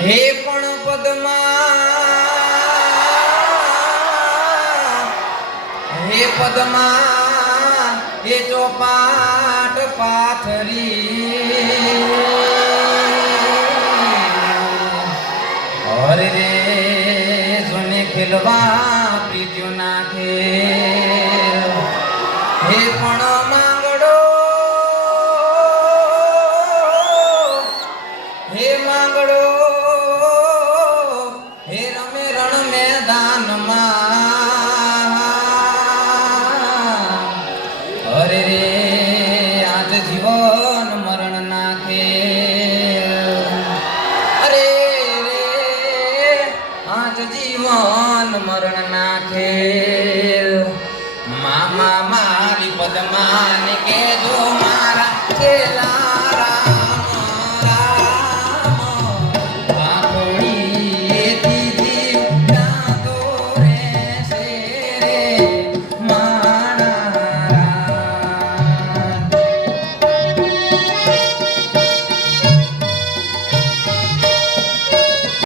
હે પણ પદમાં એ ચોપાટ પાથરી અરે રે જોને ખેલવા પ્રીત્યો નાખે હે પણ માંગડો હે રમે રણ મેદાનમાં